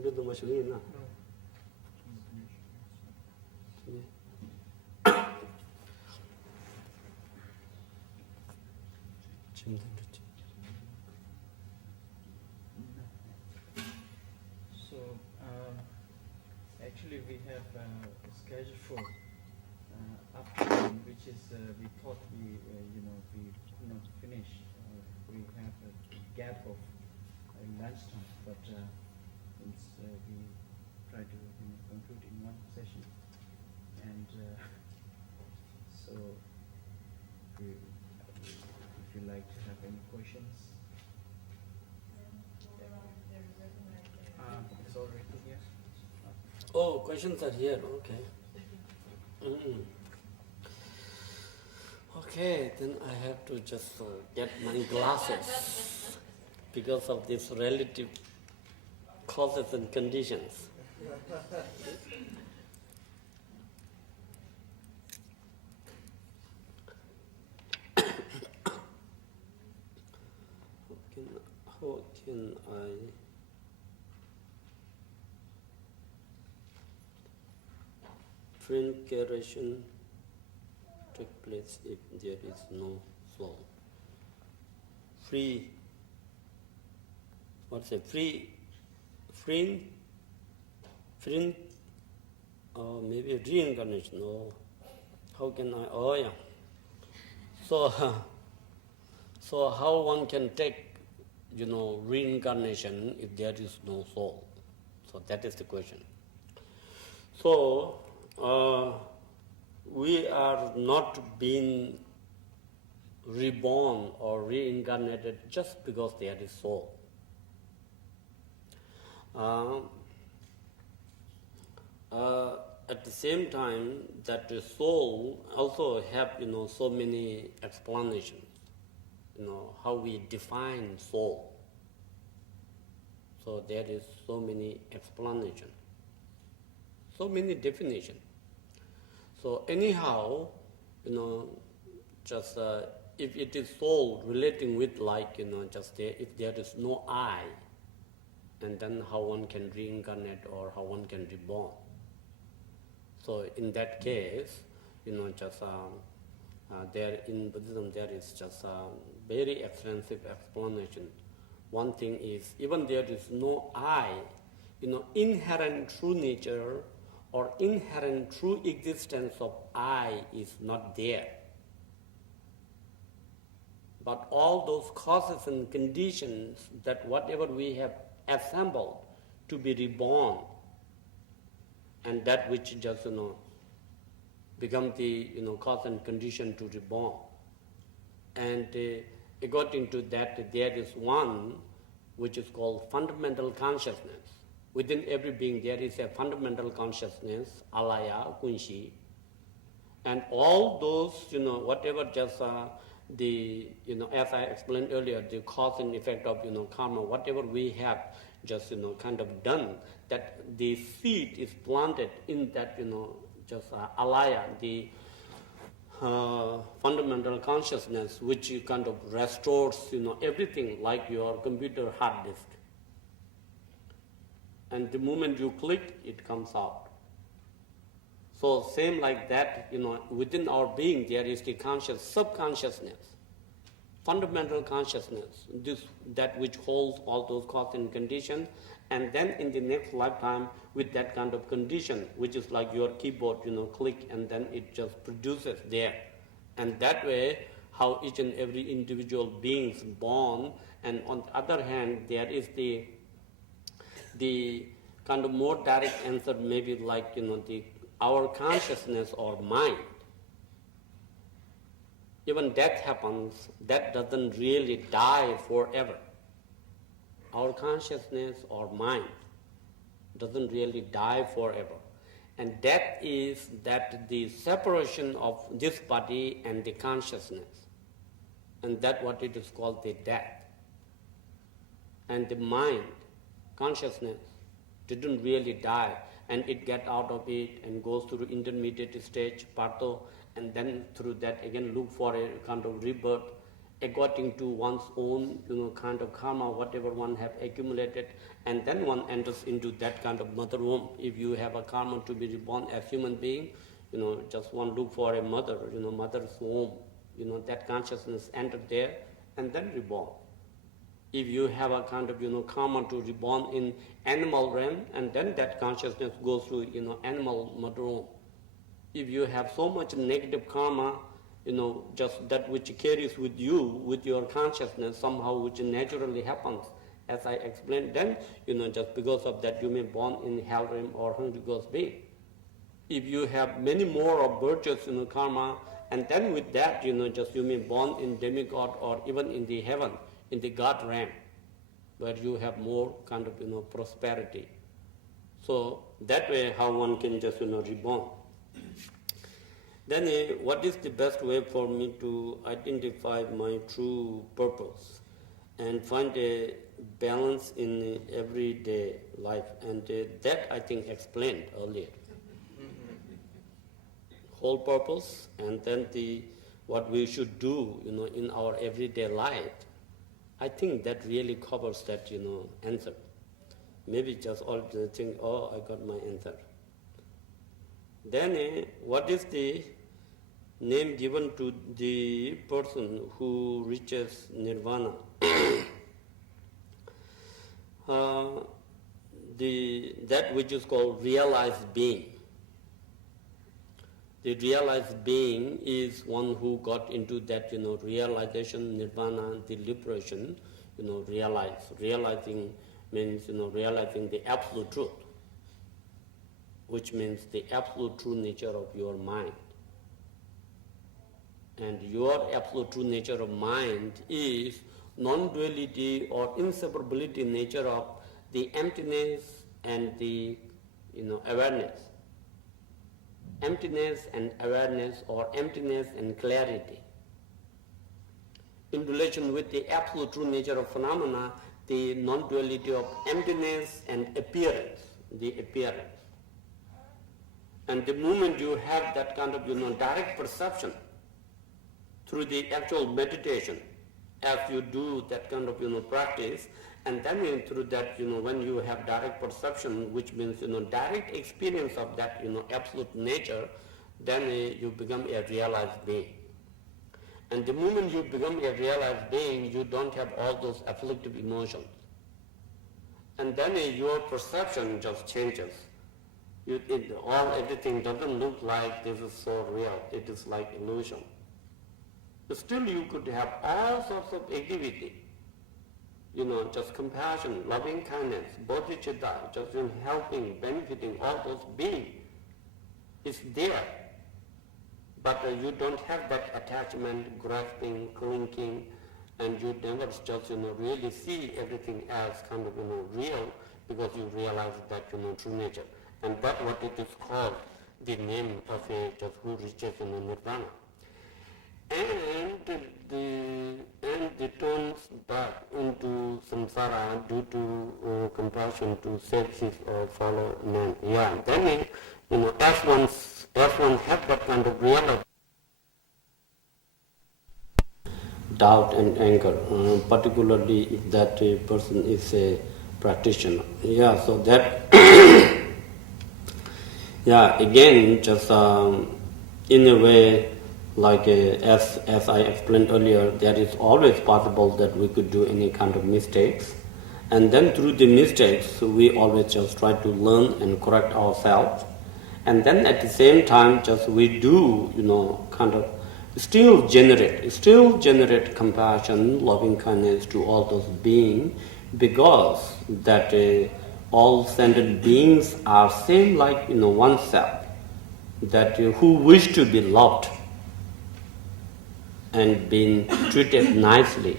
준비도 마시고 있나? So actually we have a schedule for afternoon, which is we thought we could not finish. We have a gap of lunchtime, but since we try to conclude in one session, and so if you like to have any questions. It's already here. Oh, questions are here, okay. Okay, then I have to just get my glasses because of these relative causes and conditions. How can I reincarnation take place if there is no soul? Free, or maybe reincarnation, or how can I, oh yeah. So how one can take, reincarnation if there is no soul? So that is the question. So, we are not being reborn or reincarnated just because there is soul. At the same time, that the soul also have so many explanations. How we define soul. So there is so many explanations, so many definitions. So anyhow, just if it is soul relating with if there is no I, and then how one can reincarnate or how one can reborn. So in that case, there in Buddhism there is just a very extensive explanation. One thing is, even there is no I, inherent true nature or inherent true existence of I is not there. But all those causes and conditions that whatever we have assembled to be reborn, and that which just become the cause and condition to reborn. And according to that, there is one which is called fundamental consciousness. Within every being there is a fundamental consciousness, alaya, kunshi. And all those, whatever just as I explained earlier, the cause and effect of, karma, whatever we have just, kind of done, that the seed is planted in that, alaya, the fundamental consciousness, which kind of restores, everything like your computer hard disk. And the moment you click, it comes out. So same like that, within our being there is the subconsciousness, fundamental consciousness, that which holds all those cause and conditions, and then in the next lifetime with that kind of condition, which is like your keyboard, click and then it just produces there. And that way, how each and every individual being is born, and on the other hand, there is the kind of more direct answer, maybe like, our consciousness or mind. Even death happens, that doesn't really die forever. Our consciousness or mind doesn't really die forever. And death is that the separation of this body and the consciousness. And that's what it is called, the death. And the mind, consciousness, didn't really die, and it gets out of it and goes through intermediate stage, partho, and then through that again look for a kind of rebirth, according to one's own, kind of karma, whatever one have accumulated, and then one enters into that kind of mother womb. If you have a karma to be reborn as human being, just one look for a mother, mother's womb, that consciousness entered there and then reborn. If you have a kind of, karma to reborn in animal realm, and then that consciousness goes through, animal mother womb. If you have so much negative karma, just that which carries with you, with your consciousness, somehow which naturally happens, as I explained, then, just because of that, you may born in hell realm or hungry ghost being. If you have many more of virtues, karma, and then with that, just you may born in demigod or even in the heaven, in the God realm, where you have more kind of, prosperity. So that way, how one can just, reborn. Then what is the best way for me to identify my true purpose and find a balance in everyday life? And that I think explained earlier. Whole purpose, and then what we should do, in our everyday life. I think that really covers that, answer. Maybe just all the thing, I got my answer. Then what is the name given to the person who reaches nirvana? That which is called realized being. The realized being is one who got into that, realization, nirvana, the liberation, realizing means, realizing the absolute truth, which means the absolute true nature of your mind. And your absolute true nature of mind is non-duality or inseparability nature of the emptiness and the, awareness. Emptiness and awareness, or emptiness and clarity. In relation with the absolute true nature of phenomena, the non-duality of emptiness and appearance, the appearance. And the moment you have that kind of, direct perception through the actual meditation, as you do that kind of, practice, and then through that, when you have direct perception, which means, direct experience of that, absolute nature, then you become a realized being. And the moment you become a realized being, you don't have all those afflictive emotions. And then your perception just changes. Everything doesn't look like this is so real. It is like illusion. But still you could have all sorts of activity. Just compassion, loving kindness, bodhicitta, just in helping, benefiting all those beings. It's there. But you don't have that attachment, grasping, clinging, and you never just, really see everything as kind of, real, because you realize that, true nature. And that's what it is called, the name of a just who reaches, nirvana. And the turns back into samsara due to compassion to save his or fellow man. Yeah, then as one has that kind of reality, doubt and anger, particularly if that person is a practitioner. Yeah, so that again, just in a way, like as I explained earlier, there is always possible that we could do any kind of mistakes, and then through the mistakes we always just try to learn and correct ourselves, and then at the same time just we do kind of still generate compassion, loving kindness to all those beings, because that all sentient beings are same like oneself, that who wish to be loved and being treated nicely.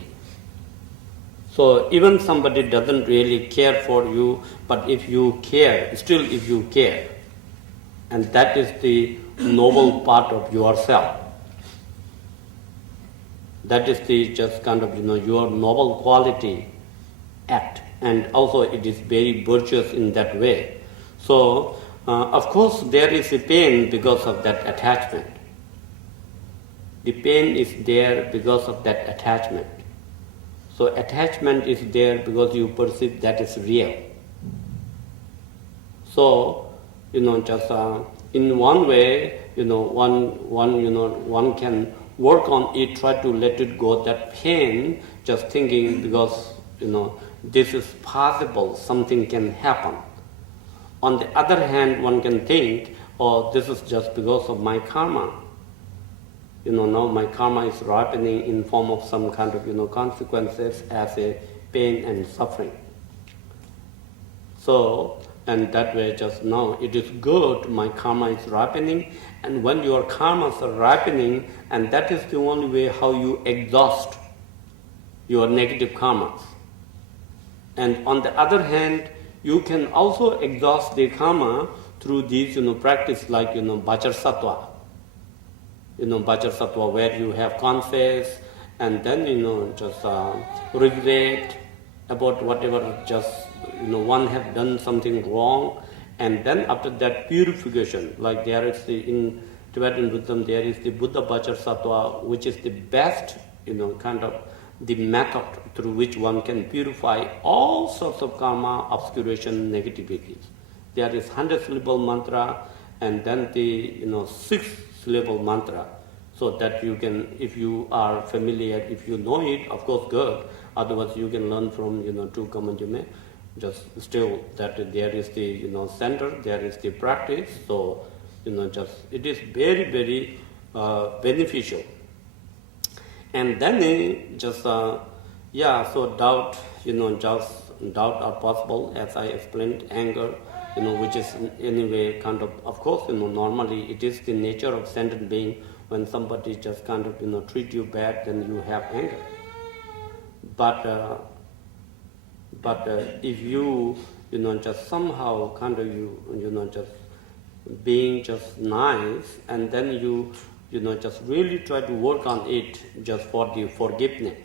So even somebody doesn't really care for you, but if you care, and that is the noble part of yourself. That is the just kind of your noble quality act, and also it is very virtuous in that way. So of course there is a pain because of that attachment. The pain is there because of that attachment. So attachment is there because you perceive that is real. So, just in one way, one can work on it, try to let it go, that pain, just thinking because, this is possible, something can happen. On the other hand, one can think, oh, this is just because of my karma. Now my karma is ripening in form of some kind of, consequences as a pain and suffering. So, and that way just now, it is good, my karma is ripening, and when your karmas are ripening, and that is the only way how you exhaust your negative karmas. And on the other hand, you can also exhaust the karma through these, practice like, Vajrasattva. Vajrasattva, where you have confess, and then, just regret about whatever just, one have done something wrong, and then after that purification, like there is in Tibetan Buddhism, there is the Buddha Vajrasattva, which is the best, kind of the method through which one can purify all sorts of karma, obscuration, negativities. There is 100-syllable mantra, and then the 6-syllable mantra, so that you can, if you are familiar, if you know it, of course good. Otherwise, you can learn from two Kamanjume. Just still that there is the center, there is the practice. So just it is very very beneficial. And then just so doubt, just doubt are possible, as I explained, anger, which is anyway kind of course, normally it is the nature of sentient being. When somebody just kind of, treat you bad, then you have anger. But if you, just somehow kind of just being just nice, and then you just really try to work on it just for the forgiveness.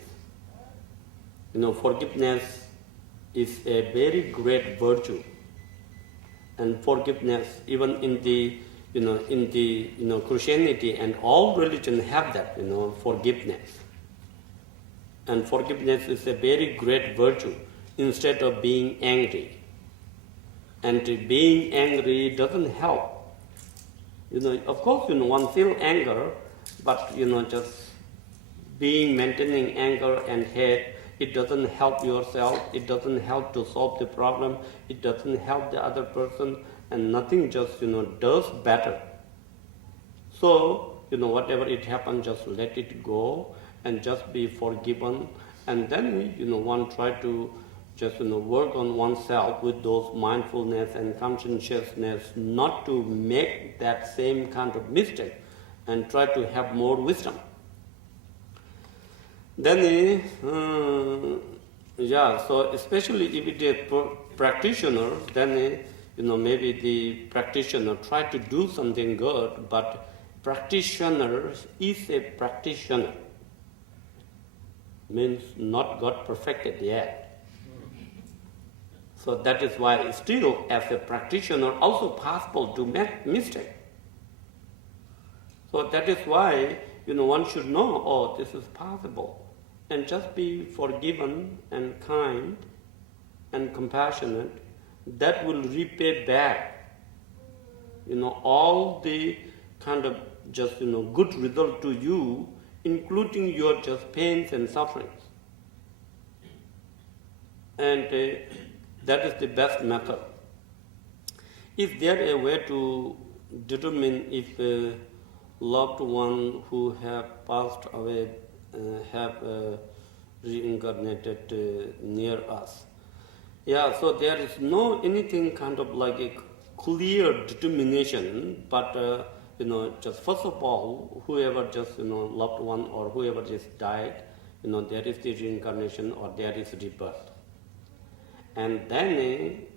Forgiveness is a very great virtue. And forgiveness, even in the, Christianity and all religions have that, forgiveness. And forgiveness is a very great virtue instead of being angry. And being angry doesn't help. Of course, one feel anger, but, just maintaining anger and hate, it doesn't help yourself, it doesn't help to solve the problem, it doesn't help the other person, and nothing just, does better. So, whatever it happens, just let it go and just be forgiven. And then, one try to just, work on oneself with those mindfulness and conscientiousness, not to make that same kind of mistake, and try to have more wisdom. Then, so especially if it is practitioner, then, maybe the practitioner try to do something good, but practitioner is a practitioner. Means not got perfected yet. So that is why still as a practitioner also possible to make mistake. So that is why, one should know, oh, this is possible. And just be forgiven and kind and compassionate. That will repay back, all the kind of just, good result to you, including your just pains and sufferings. And that is the best method. Is there a way to determine if a loved one who have passed away have reincarnated near us? Yeah, so there is no anything kind of like a clear determination, but just first of all, whoever just loved one or whoever just died, there is the reincarnation or there is rebirth. And then,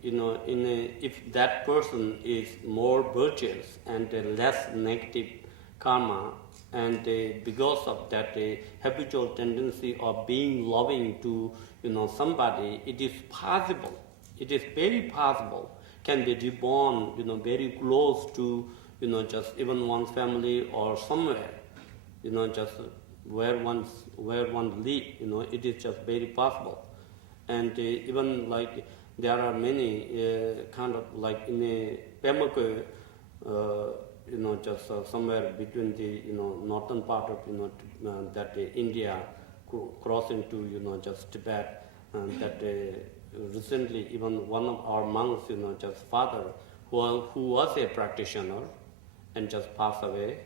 if that person is more virtuous and less negative karma, and because of that habitual tendency of being loving to, somebody, it is possible, it is very possible, can be reborn, very close to, just even one's family or somewhere. just where one live, it is just very possible. And even like there are many kind of like in a Pemaka, just somewhere between the northern part of that India crossing to just Tibet, and that recently even one of our monks, just father who was a practitioner and just passed away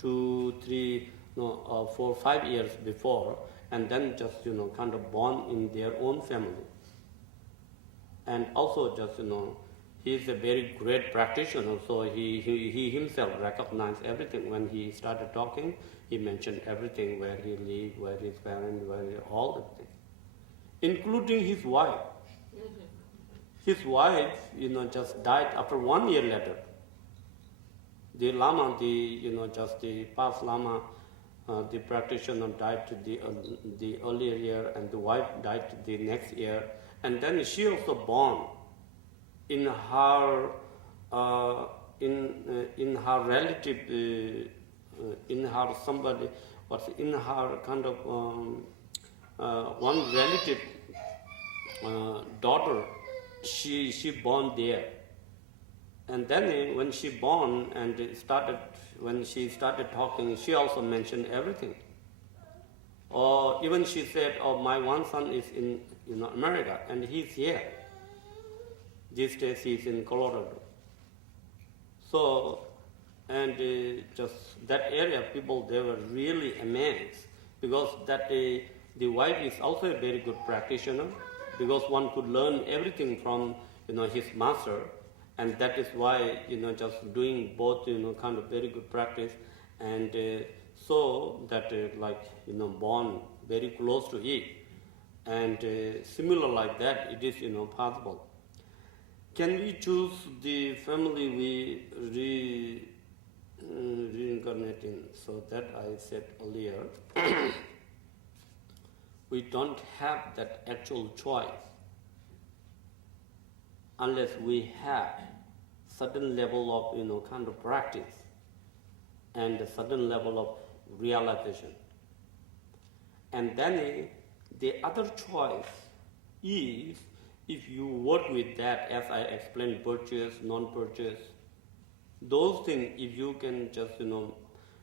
2, 3, 4, 5 years before, and then just kind of born in their own family. And also just he is a very great practitioner, so he himself recognized everything. When he started talking, he mentioned everything, where he lived, where his parents, all the things, including his wife. His wife, just died after 1 year later. The Lama, just the past Lama, the practitioner died the earlier year, and the wife died the next year, and then she also born in her in her relative, in her somebody, in her kind of one relative daughter. She born there, and then when she born and when she started talking, she also mentioned everything. Or even she said, "Oh, my one son is in America, and he's here. These days he's in Colorado." So, and just that area, people, they were really amazed, because that the wife is also a very good practitioner, because one could learn everything from his master, and that is why just doing both kind of very good practice, and so that born very close to it, and similar like that, it is possible. Can we choose the family we reincarnate in? So that I said earlier. We don't have that actual choice unless we have certain level of kind of practice and a certain level of realization. And then the other choice is, if you work with that, as I explained, purchase, non-purchase, those things, if you can just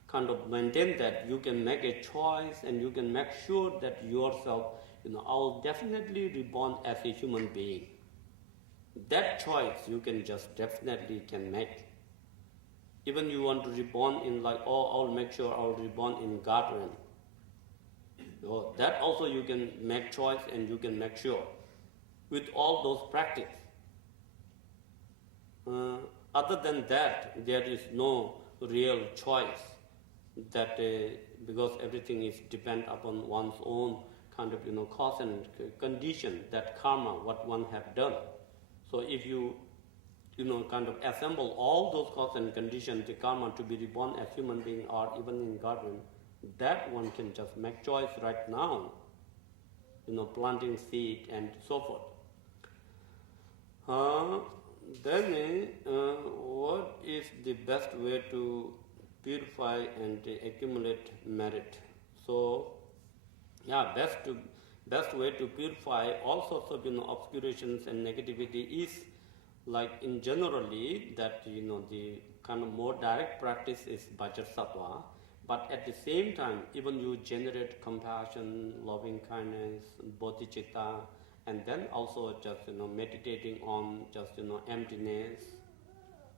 kind of maintain that, you can make a choice, and you can make sure that yourself, I'll definitely reborn as a human being. That choice you can just definitely can make. Even you want to reborn in I'll make sure I'll reborn in garden. So that also you can make choice, and you can make sure with all those practice. Other than that, there is no real choice. That because everything is depend upon one's own kind of cause and condition, that karma, what one have done. So if you kind of assemble all those cause and conditions, the karma to be reborn as human being or even in garden, that one can just make choice right now, planting seed and so forth. Then what is the best way to purify and accumulate merit? So, best way to purify all sorts of obscurations and negativity is like in generally that the kind of more direct practice is Vajrasattva, but at the same time even you generate compassion, loving kindness, bodhicitta, and then also just meditating on just emptiness,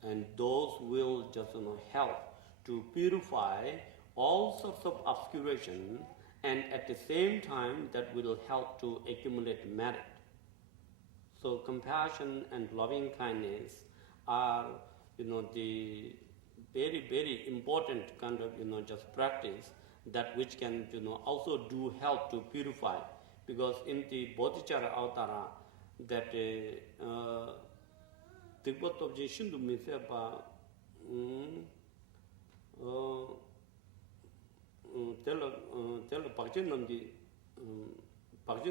and those will just help to purify all sorts of obscuration, and at the same time that will help to accumulate merit. So compassion and loving kindness are the very, very important kind of just practice that which can also do help to purify, because in the bodhicitta avatara that Tibbet of Shindu Misepa tell Pakchin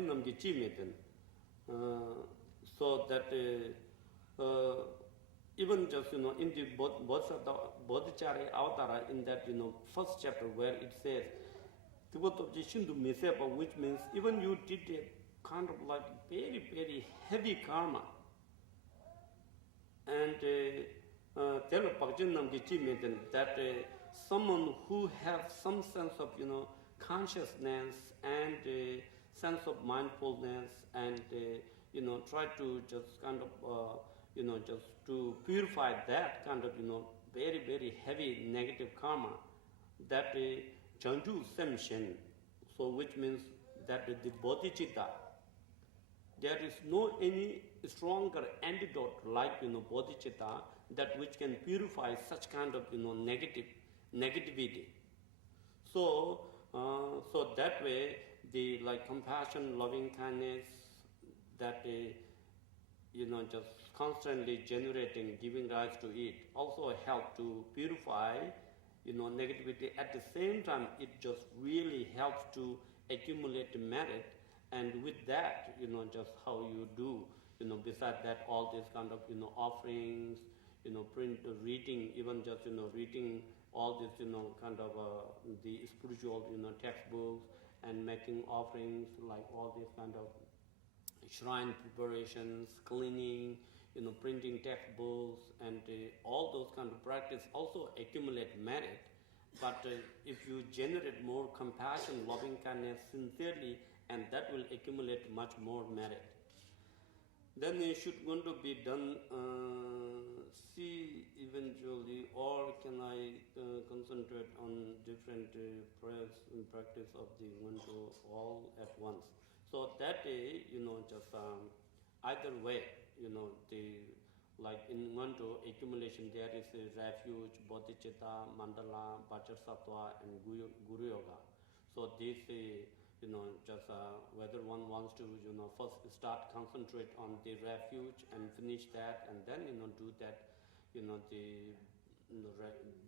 Namgi Chi Meten, so that even just, in the Bodhicharya Avatara, in that, first chapter where it says, which means even you did a kind of like very, very heavy karma. And that someone who has some sense of, consciousness and sense of mindfulness and, try to just kind of, just to purify that kind of, very, very heavy negative karma, that Chanju Semshen, so which means that the bodhicitta, there is no any stronger antidote like, bodhicitta, that which can purify such kind of, negativity. So, so that way, the like compassion, loving kindness, that just constantly generating, giving rise to it, also help to purify, negativity. At the same time, it just really helps to accumulate merit. And with that, just how you do, beside that, all these kind of, offerings, reading, even just, reading all this, kind of the spiritual, textbooks, and making offerings, like all these kind of shrine preparations, cleaning, printing textbooks, and all those kind of practice also accumulate merit. But if you generate more compassion, loving kindness, sincerely, and that will accumulate much more merit. Then it should going to be done, see eventually, or can I concentrate on different prayers and practice of the one to all at once? So that day, just either way, the like in one to accumulation, there is a refuge, bodhicitta, mandala, vajrasattva, and guru yoga. So this, just whether one wants to, first start concentrate on the refuge and finish that, and then, do that, the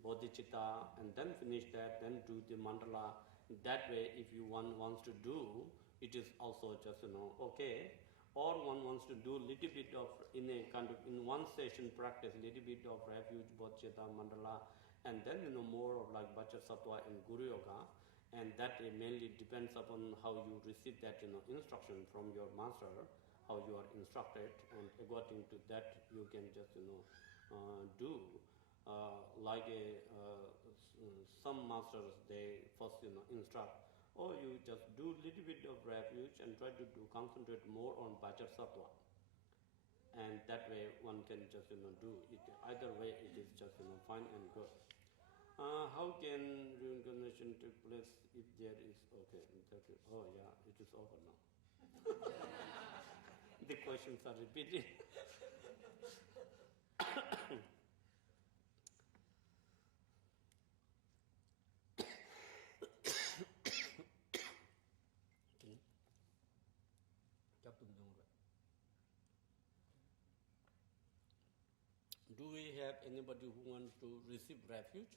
bodhicitta, and then finish that, then do the mandala. That way, if one wants to do, it is also just, okay. Or one wants to do little bit of, in a kind of, in one session practice, little bit of refuge, bodhicitta, mandala, and then, more of like vajrasattva and guru yoga. And that mainly depends upon how you receive that, instruction from your master, how you are instructed, and according to that, you can just, do. Like some masters, they first, instruct, or you just do little bit of refuge and try to concentrate more on vajrasattva. And that way one can just, do it. Either way, it is just, fine and good. How can reincarnation take place if there is, okay, oh yeah, it is over now. The questions are repeated. Do we have anybody who wants to receive refuge?